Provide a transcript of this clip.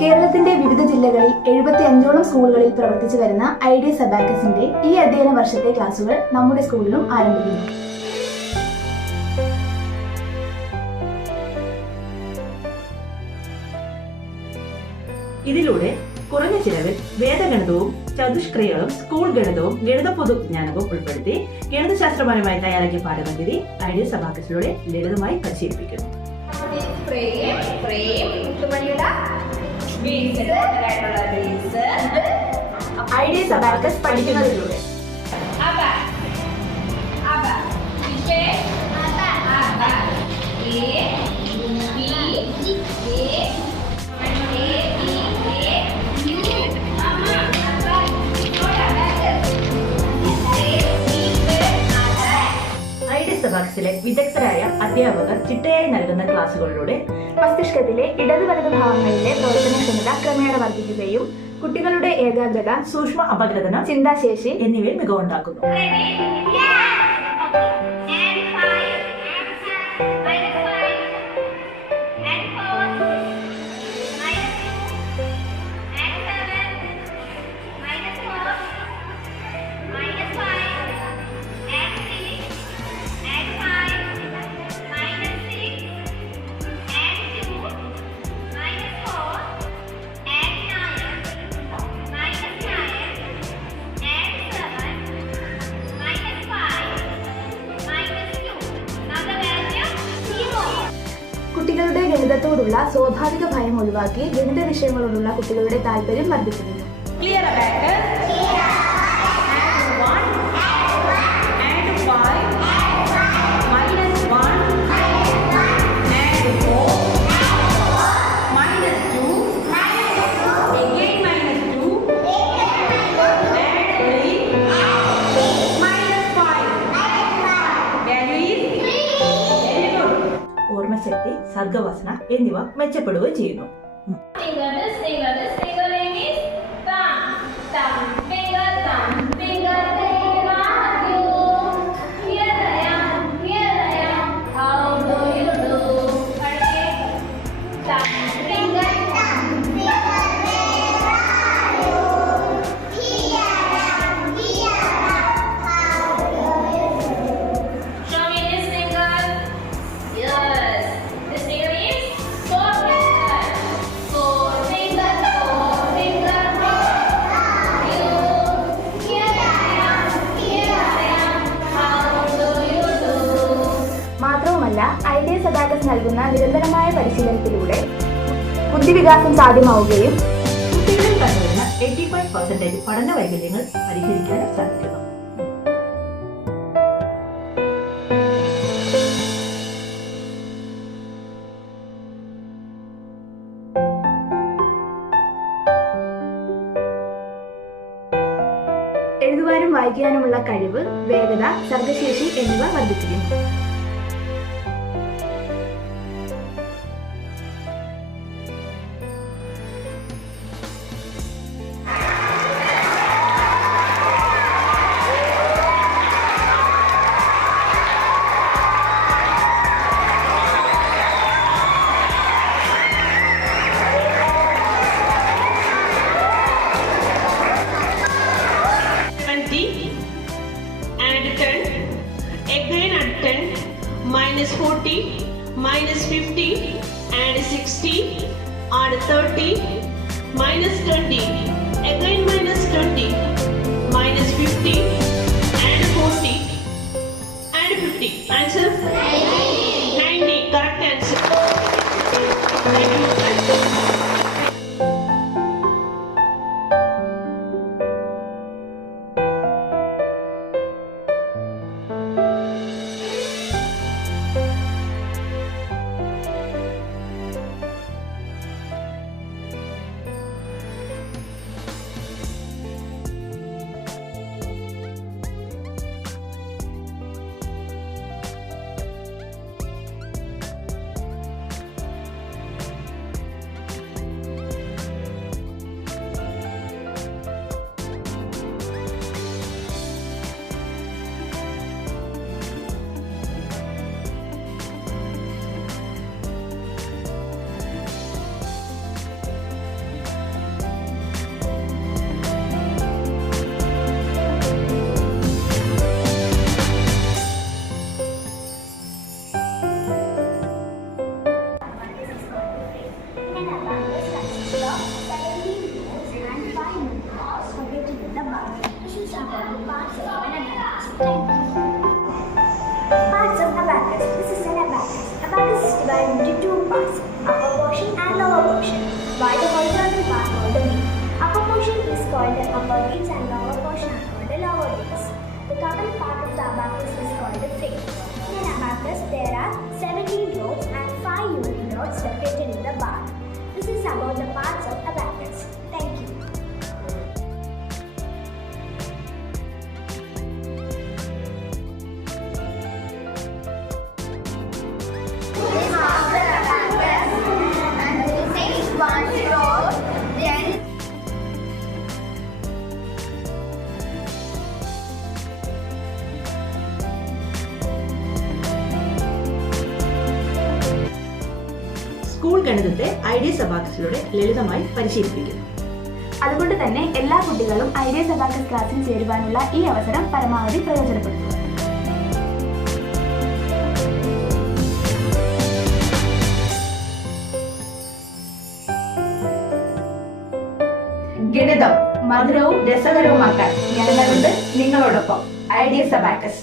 കേരളത്തിന്റെ വിവിധ ജില്ലകളിൽ 75ഓളം സ്കൂളുകളിൽ പ്രവർത്തിച്ചു വരുന്ന ഐഡിയസ് അബാക്കസിന്റെ ഈ അധ്യയന വർഷത്തെ ക്ലാസുകൾ നമ്മുടെ സ്കൂളിലും ആരംഭിക്കുന്നു. ഇതിലൂടെ കുറഞ്ഞ ചിലവിൽ വേദഗണിതവും ചതുഷ്ക്രിയകളും സ്കൂൾ ഗണിതവും ഗണിത പൊതുജ്ഞാനവും ഉൾപ്പെടുത്തി ഗണിതശാസ്ത്രപരമായി തയ്യാറാക്കിയ പാഠപദ്ധതി ഐഡിയസ് അബാക്കസിലൂടെ ലളിതമായി പരിശീലിപ്പിക്കുന്നു. ഐഡിയസ് അബാക്കസ് പഠിക്കുന്നതിലൂടെ ഐഡിയസ് അബാക്കസിലെ വിദഗ്ധരായ അധ്യാപകർ ചിട്ടയായി നൽകുന്ന ക്ലാസുകളിലൂടെ മസ്തിഷ്കത്തിലെ ഇടത് വലത് ഭാഗങ്ങളിലെ പ്രവർത്തനക്ഷമത ക്രമേണ വർദ്ധിക്കുകയും കുട്ടികളുടെ ഏകാഗ്രത, സൂക്ഷ്മ അപഗ്രഥനം, ചിന്താശേഷി എന്നിവയിൽ മികവുണ്ടാക്കുന്നു. കുട്ടികളുടെ ഗണിതത്തോടുള്ള സ്വാഭാവിക ഭയം ഒഴിവാക്കി ഗണിത വിഷയങ്ങളോടുള്ള കുട്ടികളുടെ താല്പര്യം വർദ്ധിപ്പിക്കുന്നു. ഓർമ്മശക്തി, സർഗവാസന എന്നിവ മെച്ചപ്പെടുകയും ചെയ്യുന്നു. മാത്രവുമല്ല, ഐഡിയസ് അബാക്കസ് നൽകുന്ന നിരന്തരമായ പരിശീലനത്തിലൂടെ ബുദ്ധിവികാസം സാധ്യമാവുകയും കുട്ടികളിൽ കണ്ടുവരുന്ന 85% പഠന വൈകല്യങ്ങൾ പരിഹരിക്കാനും സാധിക്കുന്നു. എഴുതുവാനും വായിക്കാനുമുള്ള കഴിവ്, വേഗത, സർഗശേഷി എന്നിവ വർദ്ധിപ്പിക്കുന്നു. And 10, again at 10, minus 40, minus 50, and 60, and 30, minus 20, again minus 20, minus 50, and 40, and 50. Answer? 90. Correct answer. Thank you. called the upper beats and lower portion are called the lower beats. The common part of the abacus is called the frame. In an abacus, there are 17 rods and 5 unit rods located in the bar. This is about the parts of abacus. Thank you. This was the abacus, and this is one rod, then school ഗണിതത്തെ ideas അബാക്കസിലൂടെ ലളിതമായി പരിശീലിപ്പിക്കുന്നു. അതുകൊണ്ട് തന്നെ എല്ലാ കുട്ടികളും ideas abacus ക്ലാസ്സിൽ ചേരുവാനുള്ള ഈ അവസരം പരമാവധി പ്രയോജനപ്പെടുത്തുക. ഗണിതം മധുരവും രസകരവുമാക്കാൻ ഞങ്ങളുണ്ട് നിങ്ങളോടൊപ്പം. Ideas abacus.